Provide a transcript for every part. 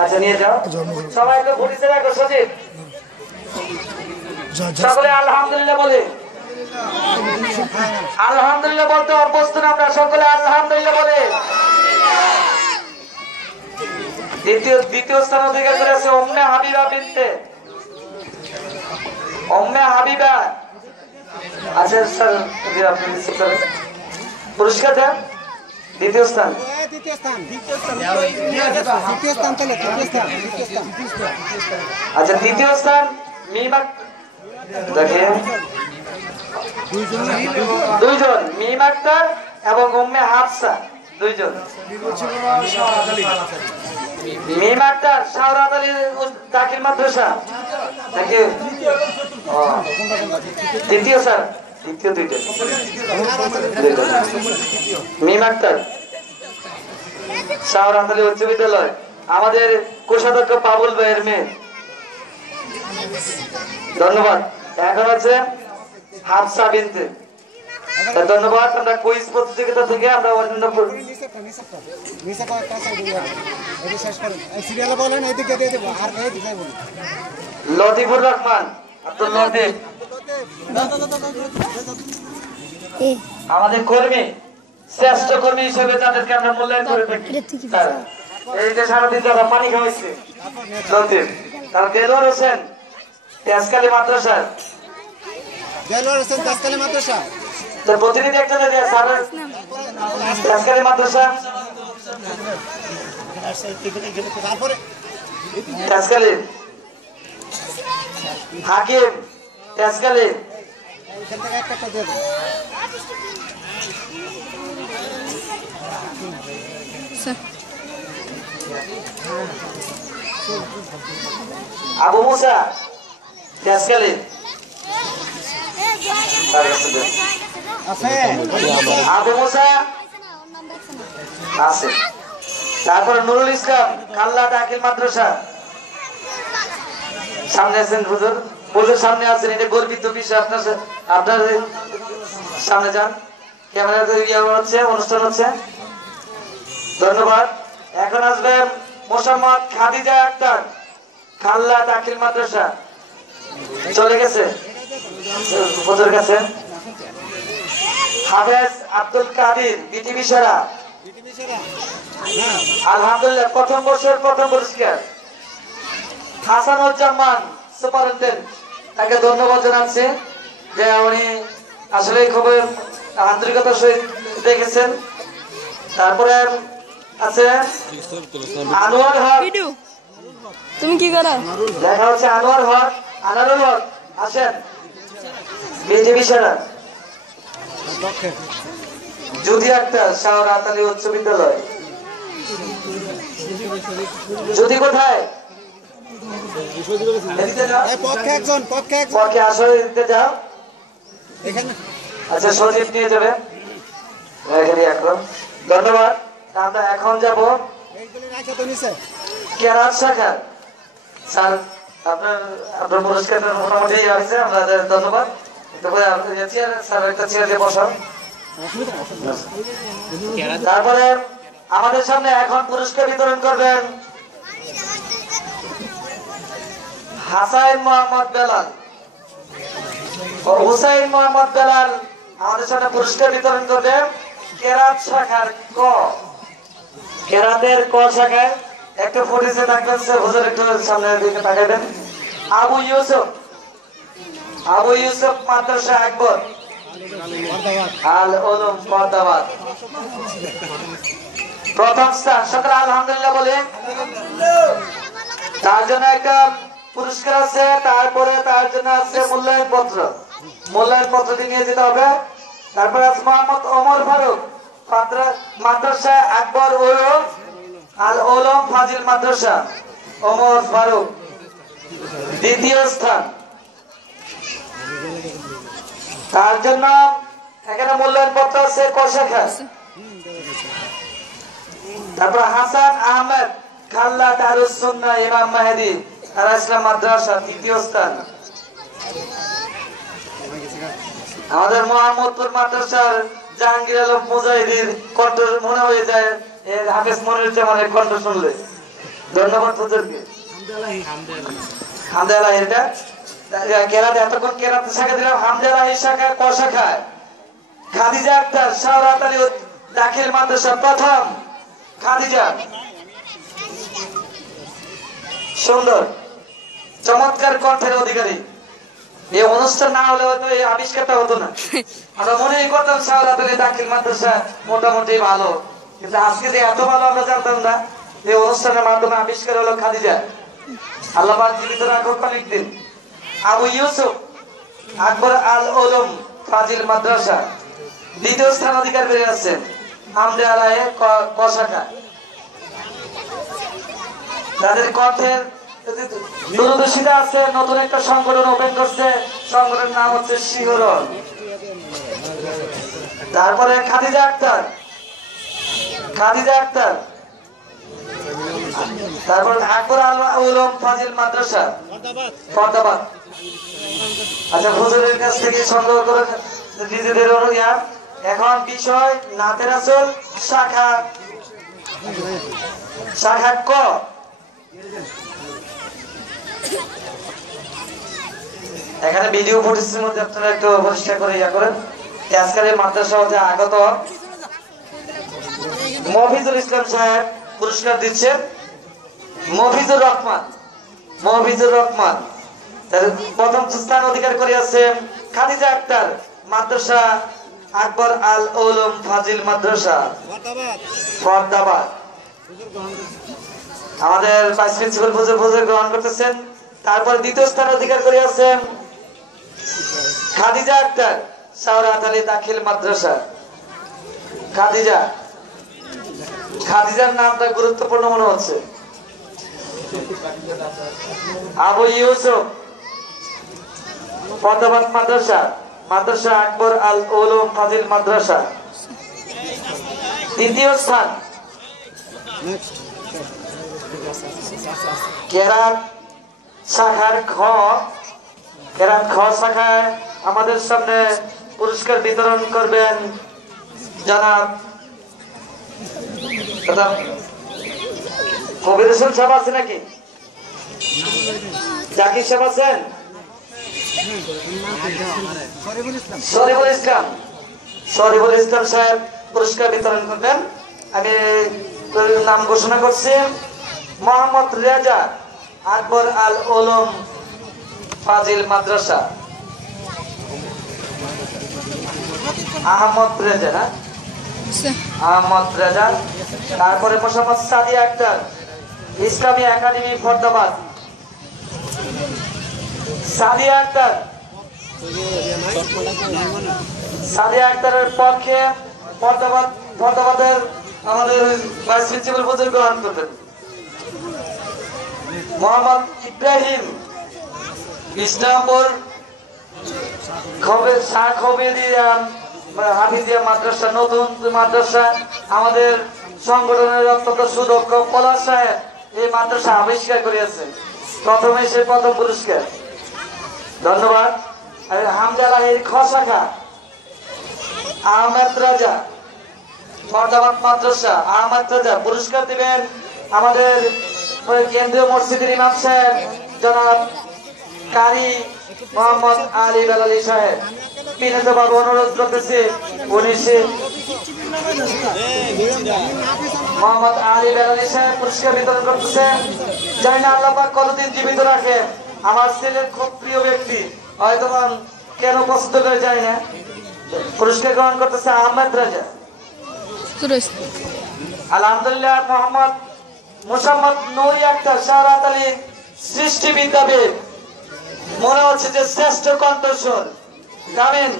আচ্ছা নিয়ে যাও সবাই তো ঘুরিতে রাখো সজীব সকলে আলহামদুলিল্লাহ বলে আলহামদুলিল্লাহ বলতে অভ্যস্ত না আমরা সকলে আলহামদুলিল্লাহ বলে দ্বিতীয় স্থান অধিকার করেছে উম্মে হাবিবা বিনতে উম্মে হাবিবা। আচ্ছা স্যার পুরস্কার দেন দ্বিতীয় স্থান আচ্ছা দ্বিতীয় স্থান মিমা দেখেন দুইজন মিম আক্তার এবং উম্মে হাফসা দুইজন মিম আক্তার শাওরাত আলী দাখিল মাদ্রাসা থ্যাংক ইউ দ্বিতীয় স্যার দ্বিতীয় দুইটা মিম আক্তার শাওরাত আলী উচ্চ বিদ্যালয় আমাদের কোষাধ্যক্ষ পাবুল ভাইয়ের মেয়ে ধন্যবাদ। এখন হচ্ছে হাফসা বিনতে ধন্যবাদ। আমরা কুইজ প্রতিযোগিতা থেকে আমরা অন্যান্য লতিফুর রহমান আব্দুল লতিফ আমাদের কর্মী শ্রেষ্ঠ কর্মী হিসেবে তাদেরকে আমরা মূল্যায়ন করে থাকি। এই যে সারাদিন যারা পানি খাওয়াইছে লতিফ তারা দেলোয়ার হোসেন তেজকালী মাদ্রাসা তোর প্রতিনিধি একজন তেজকালী মাদ্রাসা তেজকালী হাকিম তেজকালী আবু মুসা তেজকালী আবু মুসা আছে তারপরে নুরুল ইসলাম কাল্লা দাখিল মাদ্রাসা সামনে আছেন হুজুর হুজুর সামনে আছেন এটা গর্বিত বিষয় আপনার সামনে যান ক্যামেরাতে ইয়ে হচ্ছে অনুষ্ঠান হচ্ছে ধন্যবাদ। এখন আসবেন মোসাম্মদ খাদিজা আক্তার কাল্লা দাখিল মাদ্রাসা চলে গেছে হুজুর কাছে হাফেজ আব্দুল কাদির বিটিভি সেরা আলহামদুলিল্লাহ প্রথম বর্ষের প্রথম পুরস্কার হাসানুজ্জামান সুপারিনটেন্ডেন্ট তাকে ধন্যবাদ জানাচ্ছি যে উনি আসলে খুবই আন্তরিকতার সহিত দেখেছেন। তারপরে আছে আনোয়ার হক তুমি কি করো দেখা হচ্ছে আনোয়ার হক আনারুল হক আসেন বিটিভি সেরা জুদি আক্তার শাওরাত আলী উচ্চ বিদ্যালয় জুদি কোথায় পক্ষে আসলে দিতে যাও আচ্ছা সজীব নিয়ে যাবে ধন্যবাদ। আমরা এখন যাব কেরাত শাখা স্যার আপনার পুরস্কার মোটামুটি আছে আমাদের ধন্যবাদ। তারপরে আমাদের সামনে এখন পুরস্কার বিতরণ করবেন হাসাইন মোহাম্মদ বেলাল হুসাইন মোহাম্মদ বেলাল আমাদের সামনে পুরস্কার বিতরণ করবেন কেরাত শাখার কেরাতের ক শাখায় একটা ফটিসে থাকবেন হুজুর একটু সামনের দিকে তাকাবেন আবু ইউসুফ মাদ্রাসা আকবর আল উলুম ফরদাবাদ প্রথম স্থান সকলে আলহামদুলিল্লাহ বলে তার জন্য একটা পুরস্কার আছে। তারপরে তার জন্য আছে মূল্যায়ন পত্রটি নিয়ে যেতে হবে। তারপরে আছে মোহাম্মদ ওমর ফারুক মাদ্রাসা আকবর উলুম আল উলুম ফাজিল মাদ্রাসা ওমর ফারুক দ্বিতীয় স্থান। তার জন্য এখানে মূল্যায়ন পত্র আছে ক শাখা। তারপর হাসান আহমেদ খাল্লা দারুস সুন্নাহ ইমাম মাহদি আর ইসলাম মাদ্রাসা তৃতীয় স্থান। আমাদের মোহাম্মদপুর মাদ্রাসার জাহাঙ্গীর আলম মুজাহিদির কণ্ঠ মনে হয়ে যায় এর হাফেজ মনিরুজ্জামানের কণ্ঠ শুনলে। ধন্যবাদ হুজুরকে। হামদা আলাহি এটা কেরাতে এতক্ষণ কেরাতে শাখা দিলাম। হামদা আলাহি শাখা ক শাখায় খাদিজা আক্তার শাহরাত আলী দাখিল মাদ্রাসা প্রথম। খাদিজা সুন্দর চমৎকার কণ্ঠের অধিকারী। এই অনুষ্ঠান না হলে হয়তো এই আবিষ্কারটা হতো না। আমরা মনেই করতাম শাহরাত আলী দাখিল মাদ্রাসা মোটামুটি ভালো, কিন্তু আজকে যে এত ভালো আমরা জানতাম না। এই অনুষ্ঠানের মাধ্যমে আবিষ্কার হলো খাদিজা। আল্লাহ পাক জীবিত রাখুক অনেকদিন। আবু ইউসুফ আকবর আল উলুম ফাজিল মাদ্রাসা দ্বিতীয় স্থান অধিকার করে আছেন। হামদা আলাহি ক শাখা। তাদের কণ্ঠের দূরদর্শিতা আছে। নতুন একটা সংগঠন ওপেন করছে, সংগঠনের নাম হচ্ছে শিহরণ। তারপরে খাদিজা আক্তার, খাদিজা আক্তার। তারপর আকবর আল উলুম ফাজিল মাদ্রাসা ফরদাবাদ। আচ্ছা, হুজুরের কাছ থেকে সংগ্রহ করে নিজেদের অনুযায়ী এখন বিষয় নাতে রাসূল শাখা শাখা ক। এখানে ভিডিও ফুটেজের মধ্যে আপনারা একটু পরিষ্কার করে ইয়া করেন। আজকের এই মাদ্রাসা হতে আগত মফিজুল ইসলাম সাহেব পুরস্কার দিচ্ছেন। মফিজুর রহমান, মফিজুর রহমান তার প্রথম স্থান অধিকার করে আছেন। খাদিজা আক্তার মাদ্রাসা আকবর আল উলুম ফাজিল মাদ্রাসা ফরদাবাদ। আমাদের ভাইস প্রিন্সিপাল হুজুর গ্রহণ করতেছেন। তারপর দ্বিতীয় স্থান অধিকার করে আছেন খাদিজা আক্তার শাহরাত আলী দাখিল মাদ্রাসা। খাদিজা, খাদিজার নামটা গুরুত্বপূর্ণ মনে হচ্ছে। আবু ইউসুফ ফরদাবাদ মাদ্রাসা, মাদ্রাসা আকবর আল উলুম ফাজিল মাদ্রাসা তৃতীয় স্থান। কেরাত শাখার খ, কেরাত খ শাখায় আমাদের সামনে পুরস্কার বিতরণ করবেন জনাব কবির হোসেন সাহেব। আছে নাকি জাকির সাহেব আছেন? শরীফুল ইসলাম, শরীফুল ইসলাম সাহেব পুরস্কার বিতরণ করবেন। আমি নাম ঘোষণা করছি মোহাম্মদ রেজা আকবর আল উলুম ফাজিল মাদ্রাসা। আহমদ রেজা, না আহমদ রেজা। তারপরে মোহাম্মদ সাদিয়া আক্তার ইসলামী একাডেমি ফরদাবাদ। সাদিয়া আক্তার, সাদিয়া আক্তারের পক্ষে ফরদাবাদের আমাদের ভাইস প্রিন্সিপাল হুজুর গ্রহণ করবেন। মোহাম্মদ ইব্রাহিম ইসলামপুর হাফিজিয়া মাদ্রাসা, নতুন মাদ্রাসা। আমাদের সংগঠনের অত্যন্ত সুদক্ষ পলাশ সাহেব এই মাদ্রাসা আবিষ্কার করিয়াছে। প্রথমে সে প্রথম পুরস্কার। ধন্যবাদ। হামদা আলাহির খ শাখা আহমেদ রাজা ফরদাবাদ মাদ্রাসা। আহমেদ রাজা পুরস্কার দিবেন আমাদের কেন্দ্রীয় মসজিদের ইমাম সাহেব জনাব কারি মোহাম্মদ আলী বেলালী সাহেব। বিনীতভাবে অনুরোধ করতেছি উনি মোহাম্মদ আলী বেলালী সাহেব পুরস্কার বিতরণ করতেছেন। জানি না আল্লাহ পাক কতদিন জীবিত রাখেন। আমার ছেলের খুব প্রিয় ব্যক্তি, হয়তো কেন পছন্দ করে যায় না। পুরস্কার গ্রহণ করতেছে আহমেদ রাজা। আলহামদুলিল্লাহ। মোহাম্মদ মুসাম্মদ নুরি আক্তার শাহরাত আলী সৃষ্টি বিদ্যাপীঠ, মনে হচ্ছে যে শ্রেষ্ঠ কণ্ঠস্বর গাবেন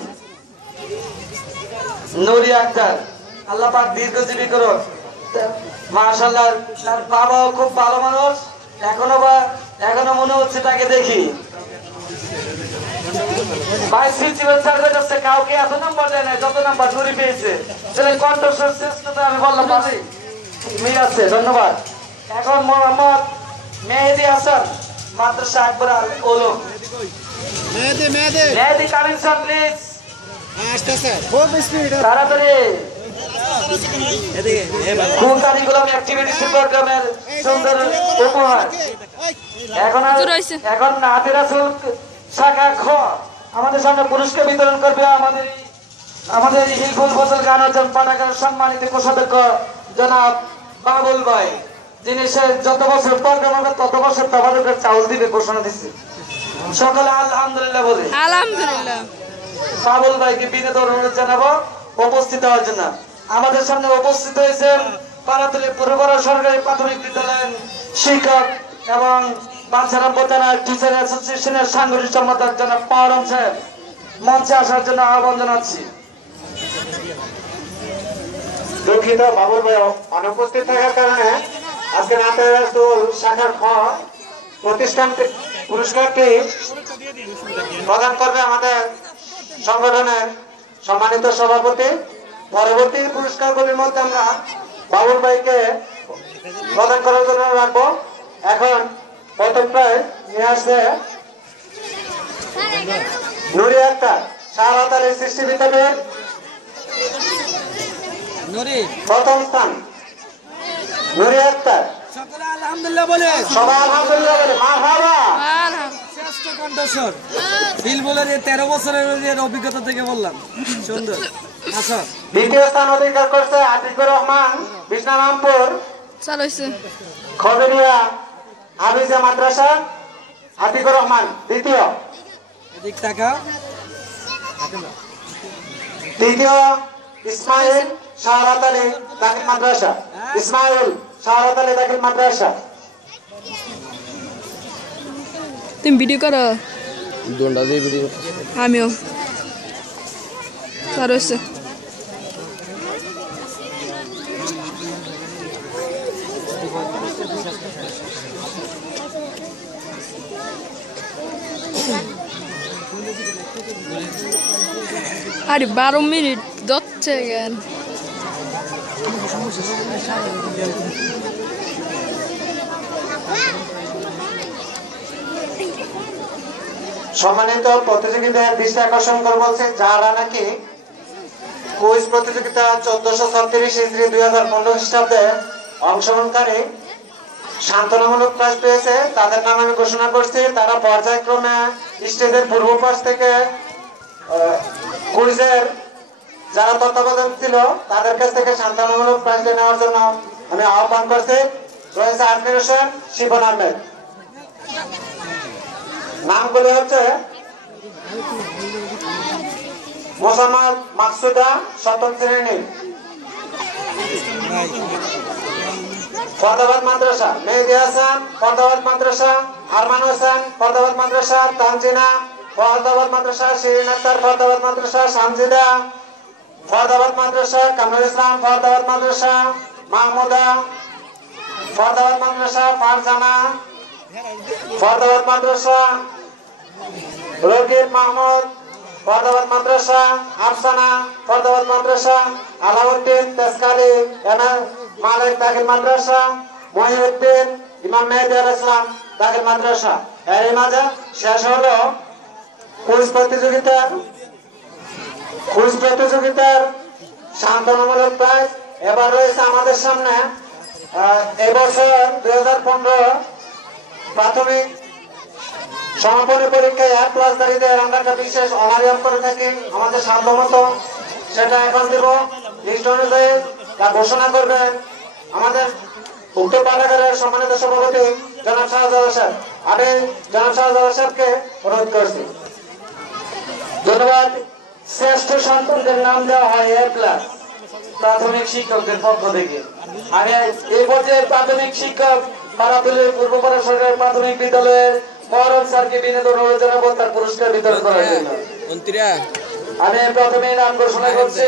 নুরি আক্তার। আল্লাহ পাক দীর্ঘজীবী করুন। মাশাআল্লাহ, তার বাবাও খুব ভালো মানুষ। এখনো মনে হচ্ছে তাকে দেখি। ভাইস প্রিন্সিপাল স্যার কাছে কাউকে এত নাম্বার দেয় না যত নাম্বার নুরি পেয়েছে। তাহলে কণ্ঠস্বর শ্রেষ্ঠতা আমি বললাম পারি মিল আছে। ধন্যবাদ। এখন মোহাম্মদ মেহেদি হাসান মাদ্রাসা আকবর আল উলুম। মেহেদি কামিং স্যার প্লিজ, তাড়াতাড়ি। কুলতানিকুলাম অ্যাক্টিভিটিস প্রোগ্রামের সুন্দর উপহার। এখন নাতে রাসূল শাখা খ আমাদের সামনে পুরস্কার বিতরণ করবে আমাদের হিলফুল ফজল গান অর্জন পাঠাগার সম্মানিত কোষাধ্যক্ষ জনাব বাবুল ভাই, যিনি সে যত বছর প্রোগ্রাম হবে তত বছর তাবারকের চাউল দিবে ঘোষণা দিচ্ছে। সকলে আলহামদুলিল্লাহ বলে। আলহামদুলিল্লাহ। বাবুল ভাইকে বিনীত অনুরোধ জানাবো উপস্থিত হওয়ার জন্য। আমাদের সামনে উপস্থিত হয়েছেন পাড়াতলী পূর্বপাড়া সরকারি প্রাথমিক বিদ্যালয়ের শিক্ষক এবং বাঞ্ছারাম থানা টিচার অ্যাসোসিয়েশনের সাংগঠনিক সম্পাদক জনাব পাওয়ারম সাহেব, মঞ্চে আসার জন্য আহ্বান জানাচ্ছি। দুঃখিত, বাবুল ভাই অনুপস্থিত থাকার কারণে আজকে নাতে রাসূল শাখার খ প্রতিষ্ঠান পুরস্কারটি প্রদান করবে আমাদের সংগঠনের সম্মানিত সভাপতি। পরবর্তী পুরস্কারগুলির মধ্যে আমরা বাবুল ভাইকে প্রদান করার জন্য রাখবো। এখন প্রথম প্রাইজ নিয়ে আসছে নুরি আক্তার, শাহরাত আলী সৃষ্টি বিদ্যাপীঠ প্রথম স্থান। নুরি আক্তার, সকলে আলহামদুলিল্লাহ বলে, সবাই আলহামদুলিল্লাহ বলে মারহাবা। শ্রেষ্ঠ কণ্ঠস্বর বিলবলের 13 বছরের অভিজ্ঞতা থেকে বললাম, সুন্দর। আচ্ছা, দ্বিতীয় স্থান অধিকার করছে আতিকুর রহমান, বিষ্ণারামপুর চালাইছে খবরিয়া হাফিজা মাদ্রাসা। আতিকুর রহমান দ্বিতীয়। এদিক টাকা তৃতীয় ইসমাইল শাহরাত আলী দাখিল মাদ্রাসা। ইসমাইল শাহরাত আলী দাখিল মাদ্রাসা। তুমি ভিডিও করো? আমিও চালাইছে। আরে 12 মিনিট যাচ্ছে কেন? সম্মানিত প্রতিযোগীদের দৃষ্টি আকর্ষণ করে বলছে, যারা নাকি কুইজ প্রতিযোগিতা 1436 ইংরেজি 2015 খ্রিস্টাব্দে অংশগ্রহণকারী সান্ত্বনামূলক প্রাইজ পেয়েছে, তাদের নাম আমি ঘোষণা করছি। তারা পর্যায়ক্রমে স্টেজের পূর্ব পাশ থেকে কুইজের যারা তত্ত্বাবধান ছিল তাদের কাছ থেকে সান্ত্বনামূলক প্রাইজ নেওয়ার জন্য আমি আহ্বান করছি। রয়েছে আরফিন হোসেন, শিবন আহমেদ। নামগুলি হচ্ছে মোসাম্মদ মাকসুদা, সপ্তম শ্রেণী, ফরদাবাদ মাদ্রাসা। মেহেদি হাসান, ফরদাবাদ মাদ্রাসা। আরমান হোসেন, ফরদাবাদ মাদ্রাসা। তানজিনা, ফরদাবাদ মাদ্রাসা। শিরিন আক্তার, ফরদাবাদ মাদ্রাসা। সামজিদা, ফরদাবাদ মাদ্রাসা। কামরুল ইসলাম, ফরদাবাদ মাদ্রাসা। মাহমুদা, ফরদাবাদ মাদ্রাসা। ফারজানা, ফরদাবাদ মাদ্রাসা। রকিব মাহমুদ, ফরদাবাদ মাদ্রাসা। আফসানা, ফরদাবাদ মাদ্রাসা। আলাউদ্দিন তেজকালী, মালিক দাখিল মাদ্রাসা। মহিউদ্দিন, ইমাম মেহেদি আল ইসলাম দাখিল মাদ্রাসা। এর মাঝে শেষ হলো কুইজ প্রতিযোগিতার সান্ত্বনামূলক প্রাইজ। এবার রয়েছে আমাদের সামনে এবছর 2015 প্রাথমিক সমাপনী পরীক্ষায় এক ক্লাসধারীদের আমরা একটা বিশেষ অনারিয়াম করে থাকি আমাদের সাধ্যমতো। সেটা এখন দেব, লিস্ট অনুযায়ী তা ঘোষণা করবেন আমাদের উক্ত পাঠাগারের সম্মানিত সভাপতি জনাব শাহজাহান সাহেব। আমি জনাব শাহজাহান সাহেবকে অনুরোধ করছি। ধন্যবাদ। শ্রেষ্ঠ সন্তানদের নাম দেওয়া হয় এ প্লাস প্রাথমিক শিক্ষকদের পক্ষ থেকে। আর এই পর্যায়ে প্রাথমিক শিক্ষক পাড়াতলী পূর্বপাড়া সরকারি প্রাথমিক বিদ্যালয়ের মহরম স্যারকে বিনীত অনুরোধ জানাবো তার পুরস্কার বিতরণ করার জন্য। আমি প্রথমে নাম ঘোষণা করছি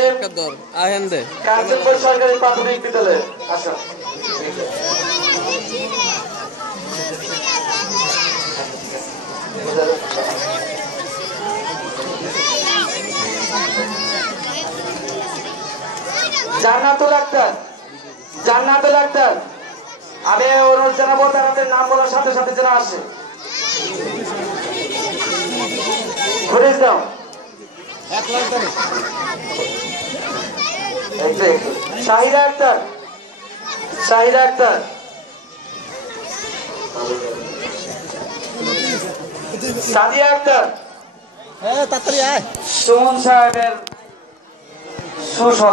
কাঞ্চনপুর সরকারি প্রাথমিক বিদ্যালয়। আসো। জান্নাতুল আক্তার, জান্নাতুল আক্তার। আমি অনুরোধ জানাবো তাদের নাম বলার সাথে সাথে যেন আসে। ঘুরে দাও। শাহিরা আক্তার, শাহিরা আক্তার, সাদিয়া আক্তার, তাড়াতাড়ি আয়। সুমন সাহেবের সুসংবাদ।